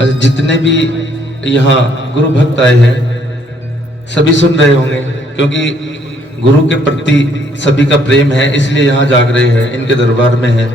जितने भी यहाँ गुरु भक्त आए हैं सभी सुन रहे होंगे, क्योंकि गुरु के प्रति सभी का प्रेम है, इसलिए यहाँ जाग रहे हैं, इनके दरबार में है।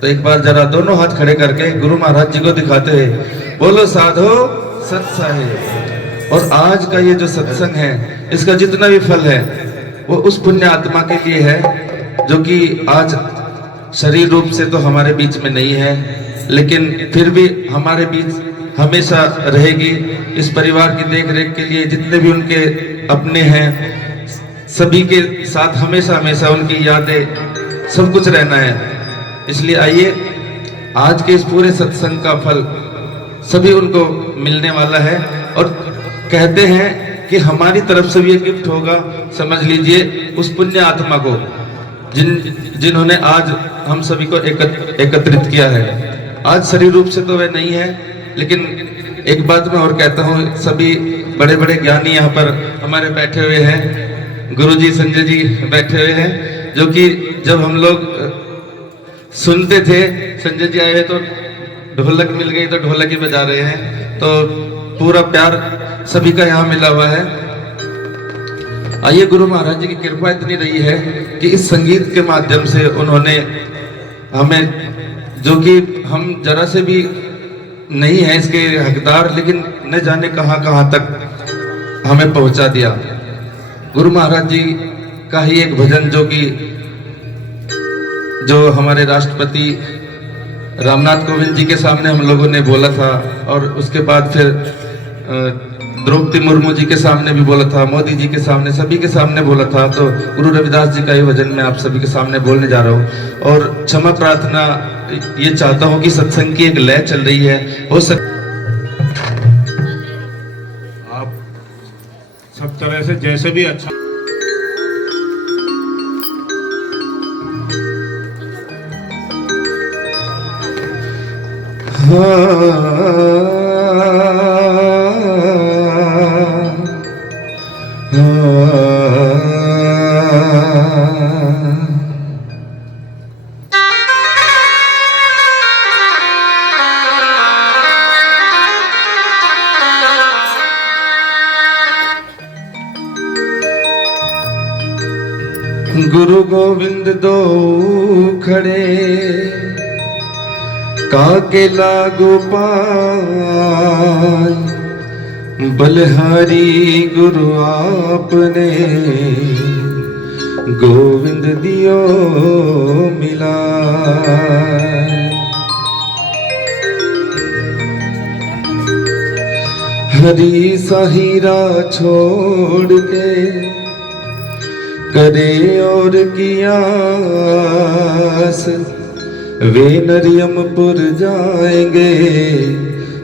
तो एक बार जरा दोनों हाथ खड़े करके गुरु महाराज जी को दिखाते हैं, बोलो साधो सत साहेब। और आज का ये जो सत्संग है, इसका जितना भी फल है वो उस पुण्य आत्मा के लिए है जो कि आज शरीर रूप से तो हमारे बीच में नहीं है, लेकिन फिर भी हमारे बीच हमेशा रहेगी। इस परिवार की देख रेख के लिए जितने भी उनके अपने हैं, सभी के साथ हमेशा हमेशा उनकी यादें सब कुछ रहना है। इसलिए आइए, आज के इस पूरे सत्संग का फल सभी उनको मिलने वाला है। और कहते हैं कि हमारी तरफ से भी एक गिफ्ट होगा, समझ लीजिए उस पुण्य आत्मा को जिन्होंने आज हम सभी को एकत्रित किया है। आज शरीर रूप से तो वह नहीं है, लेकिन एक बात मैं और कहता हूँ, सभी बड़े बड़े ज्ञानी यहाँ पर हमारे बैठे हुए हैं। गुरुजी संजय जी बैठे हुए हैं, जो कि जब हम लोग सुनते थे, संजय जी आए तो ढोलक मिल गई तो ढोलक ही बजा रहे हैं। तो पूरा प्यार सभी का यहाँ मिला हुआ है। आइए, गुरु महाराज जी की कृपा इतनी रही है कि इस संगीत के माध्यम से उन्होंने हमें, जो कि हम जरा से भी नहीं है इसके हकदार, लेकिन न जाने कहां कहां तक हमें पहुंचा दिया। गुरु महाराज जी का ही एक भजन जो हमारे राष्ट्रपति रामनाथ कोविंद जी के सामने हम लोगों ने बोला था, और उसके बाद फिर द्रौपदी मुर्मू जी के सामने भी बोला था, मोदी जी के सामने, सभी के सामने बोला था। तो गुरु रविदास जी का ये भजन मैं आप सभी के सामने बोलने जा रहा हूँ। और क्षमा प्रार्थना ये चाहता हूँ कि सत्संग की एक लय चल रही है, हो आप सब तरह से जैसे भी अच्छा गुरु गोविंद दो खड़े काके लागू पाय, बलिहारी गुरु आपने गोविंद दियो मिला। हरी साहिरा छोड़ के करे और कियास, वे नरियमपुर जाएंगे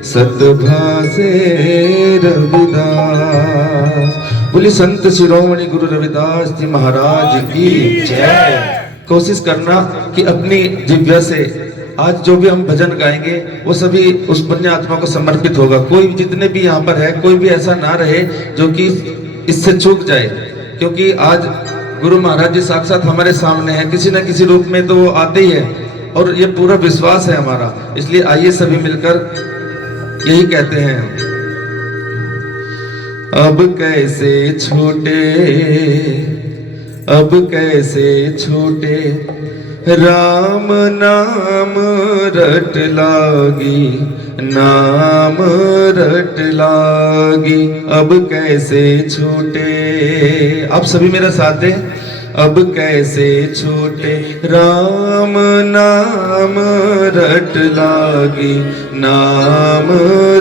सतभासे रविदास। बोली संत शिरोमणि गुरु रविदास जी महाराज की जय। कोशिश करना कि अपनी जिह्वा से आज जो भी हम भजन गाएंगे वो सभी उस पुण्य आत्मा को समर्पित होगा। कोई जितने भी यहाँ पर है, कोई भी ऐसा ना रहे जो कि इससे चूक जाए, क्योंकि आज गुरु महाराज जी साक्षात हमारे सामने हैं, किसी न किसी रूप में तो वो आते ही है, और ये पूरा विश्वास है हमारा। इसलिए आइए सभी मिलकर यही कहते हैं, अब कैसे छूटे, अब कैसे छूटे, राम नाम रट लागी, नाम रट लागी, अब कैसे छूटे। आप सभी मेरा साथ दें, अब कैसे छूटे, राम नाम रट लागी, नाम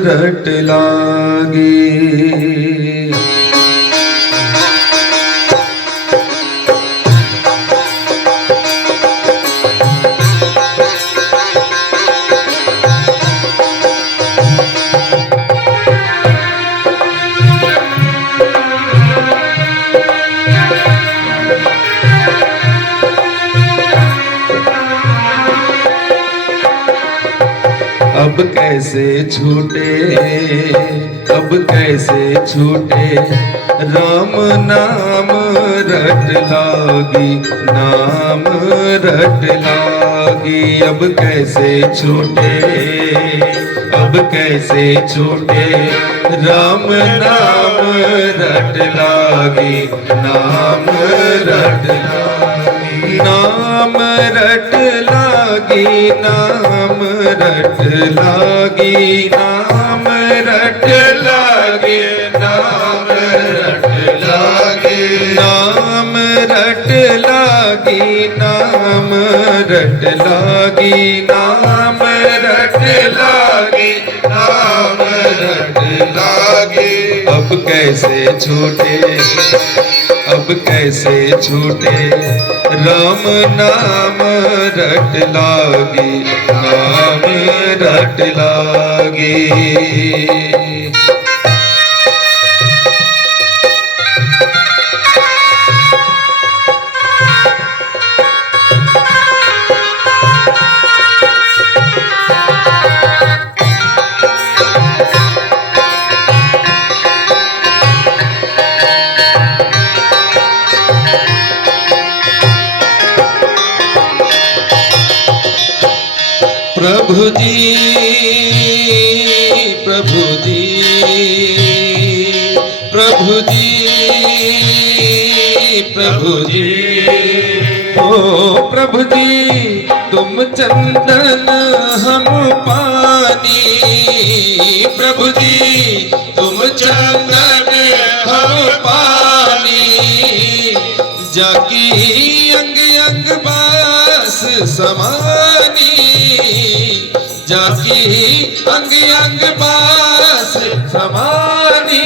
रट लागी। अब कैसे छूटे, अब कैसे छूटे, राम नाम रट लागी, नाम रट लागी। अब कैसे छूटे, अब अब कैसे छूटे राम नाम रट लागी, नाम रट लागी, नाम रट लागी, नाम रट लागी, नाम रट लागी, नाम रट लागी, नाम रट लागी, नाम रट लागी, नाम रट लागी, नाम रट लागी। अब कैसे छूटे, अब कैसे छूटे राम नाम रट लागी, नाम रट लागी। प्रभु जी, प्रभु जी, प्रभु जी, प्रभु जी, ओ प्रभु जी, तुम चंदन हम पानी, प्रभु जी तुम चंदन हम पानी, जाकी अंग अंग बास समानी, जाकी अंग अंग बास समानी।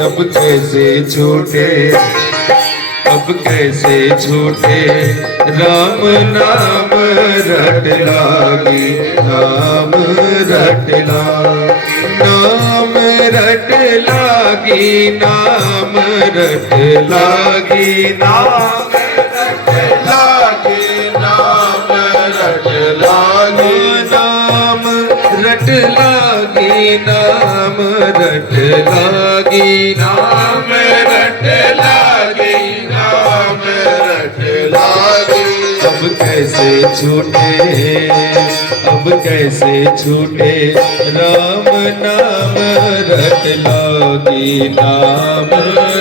अब कैसे छूटे, अब कैसे छूटे राम नाम रट लागी, नाम रट लागी, नाम रट लागी, नाम रट लागी, नाम रट लागी, नाम रट लागी, नाम रट लागी, नाम रट लागी, नाम रट लागी, नाम रट लागी। अब कैसे छूटे, अब कैसे छूटे राम नाम रट लागी, नाम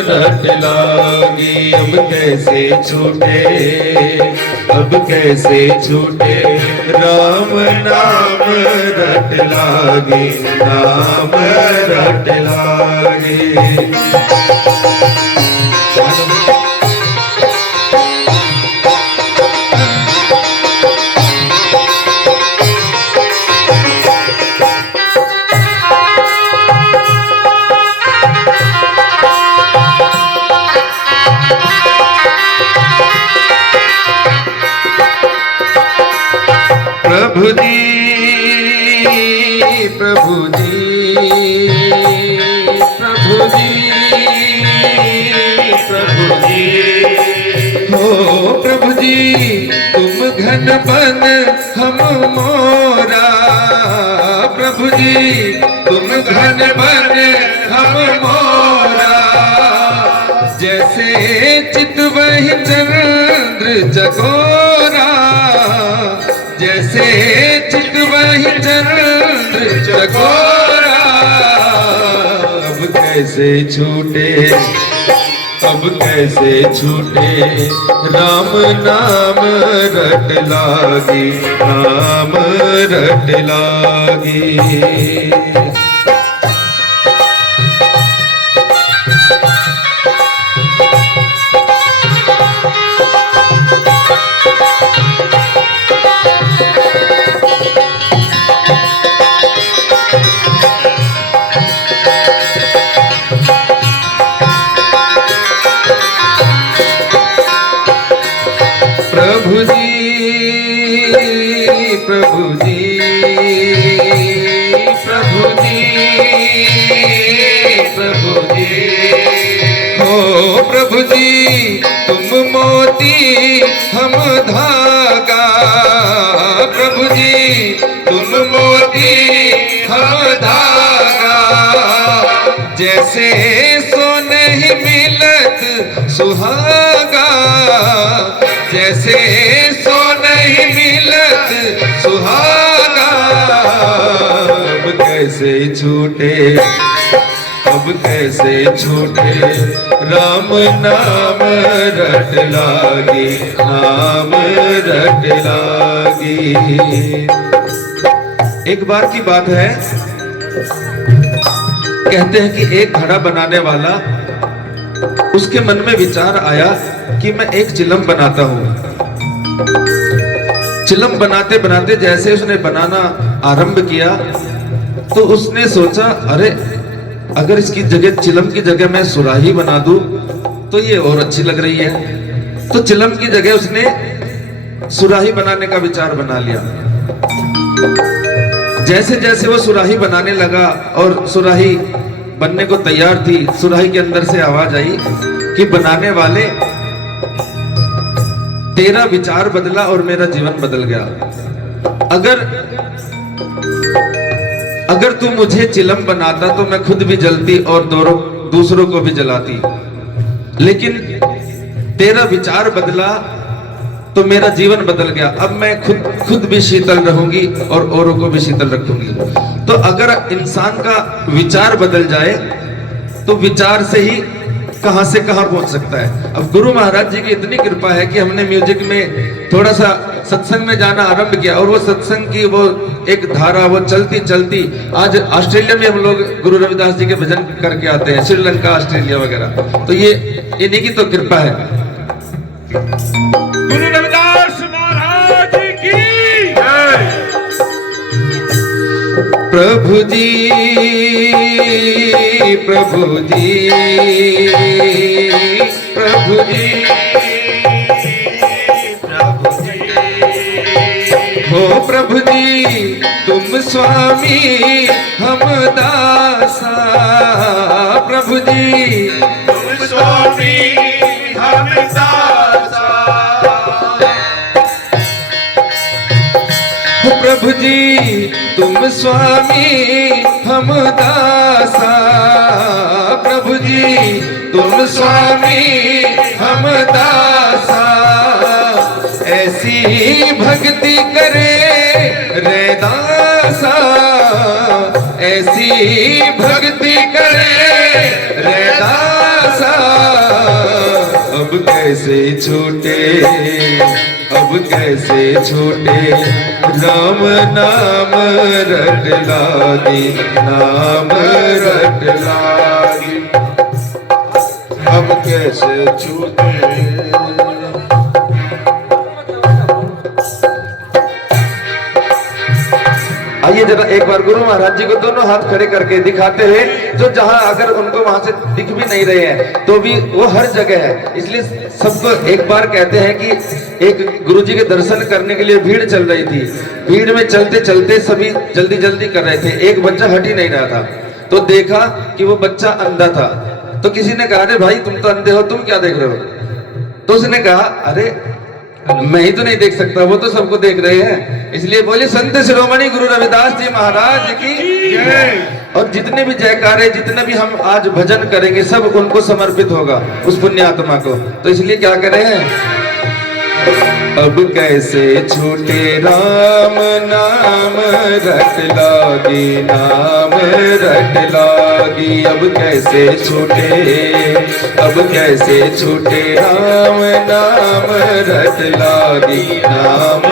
रट लागी। अब कैसे छूटे, अब कैसे छूटे राम नाम रट लागी, नाम रट लागी। प्रभु जी, प्रभु जी, प्रभु जी, प्रभु जी, हो प्रभु जी, तुम घन बन हम मोरा, प्रभु जी तुम घन बन हम मोरा, जैसे चितवहि चंद्र चकोरा, जैसे चितवहि चंद्र चकोरा। अब कैसे छूटे, अब कैसे छूटे राम नाम रट लागी, नाम रट लागी। प्रभु जी, प्रभु जी, प्रभु जी, प्रभु जी, हो प्रभु जी तुम मोती हम धागा, प्रभु जी तुम मोती हम धागा, जैसे सोने ही मिलत सुहागा, जैसे सो नहीं मिलत सुहागा। कैसे छूटे, अब कैसे छूटे, राम नाम रट लागी, नाम रट लागी। एक बार की बात है, कहते हैं कि एक घड़ा बनाने वाला, उसके मन में विचार आया कि मैं एक चिलम बनाता हूं। चिलम बनाते बनाते जैसे उसने बनाना आरंभ किया तो उसने सोचा, अरे अगर इसकी जगह, चिलम की जगह मैं सुराही बना दूं तो ये और अच्छी लग रही है। तो चिलम की जगह उसने सुराही बनाने का विचार बना लिया। जैसे जैसे वो सुराही बनाने लगा और सुराही बनने को तैयार थी, सुराही के अंदर से आवाज आई कि बनाने वाले, तेरा विचार बदला और मेरा जीवन बदल गया। अगर तू मुझे चिलम बनाता तो मैं खुद भी जलती और दूसरों को भी जलाती, लेकिन तेरा विचार बदला तो मेरा जीवन बदल गया। अब मैं खुद भी शीतल रहूंगी और औरों को भी शीतल रखूंगी। तो अगर इंसान का विचार बदल जाए तो विचार से ही कहां से कहां पहुंच सकता है। अब गुरु महाराज जी की इतनी कृपा है कि हमने म्यूजिक में थोड़ा सा सत्संग में जाना आरंभ किया और वो सत्संग की वो एक धारा वो चलती चलती आज ऑस्ट्रेलिया में हम लोग गुरु रविदास जी के भजन करके आते हैं, श्रीलंका, ऑस्ट्रेलिया वगैरह। तो ये इन्हीं की तो कृपा है। गुरु रविदास महाराज की जय। प्रभु जी, प्रभु जी, प्रभु जी, प्रभु जी, हो प्रभु जी तुम स्वामी हम दासा, प्रभु जी तुम स्वामी हम दासा, प्रभु जी तुम स्वामी हम दासा, प्रभु जी तुम स्वामी हम दासा। ऐसी भक्ति करे रे दासा, ऐसी भक्ति करे रे दासा। अब कैसे छूटे, अब कैसे छूटे, राम नाम रट लागी, नाम रट लागी। अब कैसे छूटे। आइए जरा एक बार गुरु महाराज जी को दोनों हाथ खड़े करके दिखाते हैं, जो जहां अगर उनको वहां से दिख भी नहीं रहे हैं तो भी वो हर जगह है। इसलिए सबको एक बार कहते हैं कि एक गुरु जी के दर्शन करने के लिए भीड़ चल रही थी। भीड़ में चलते चलते सभी जल्दी जल्दी कर रहे थे। एक बच्चा हट ही नहीं रहा था, तो देखा कि वो बच्चा अंधा था। तो किसी ने कहा, अरे भाई तुम तो अंधे हो, तुम क्या देख रहे हो? तो उसने कहा, अरे मैं ही तो नहीं देख सकता, वो तो सबको देख रहे हैं। इसलिए बोले संत शिरोमणि गुरु रविदास जी महाराज की जय। और जितने भी जयकारे, जितने भी हम आज भजन करेंगे सब उनको समर्पित होगा, उस पुण्यात्मा को। तो इसलिए क्या करें, अब कैसे छूटे राम नाम रट लागी, नाम रट लागी। अब कैसे छूटे, अब कैसे छूटे, राम नाम रट लागी, नाम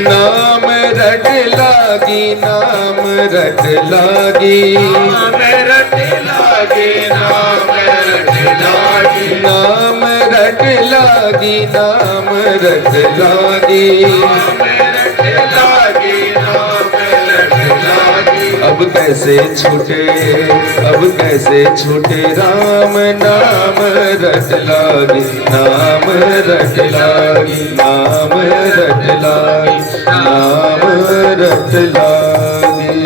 नाम रट लागी, नाम रट लागी, नाम रट लागी, नाम रट लागी, नाम रट लागी, नाम रट लागी, नाम रट लागी। अब कैसे छूटे, अब कैसे छूटे, राम नाम रट लागी, नाम रट लागी, नाम रट लागी, नाम रट लागी।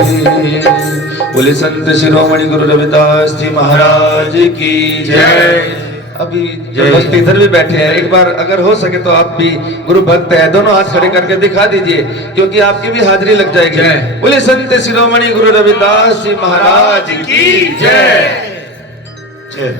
बोले संत शिरोमणि गुरु रविदास जी महाराज की जय। अभी जो भक्त इधर भी बैठे हैं, एक बार अगर हो सके तो आप भी गुरु भक्त है, दोनों हाथ खड़े करके दिखा दीजिए, क्योंकि आपकी भी हाजिरी लग जाएगी। बोले संत शिरोमणि गुरु रविदास जी महाराज की जय। जय।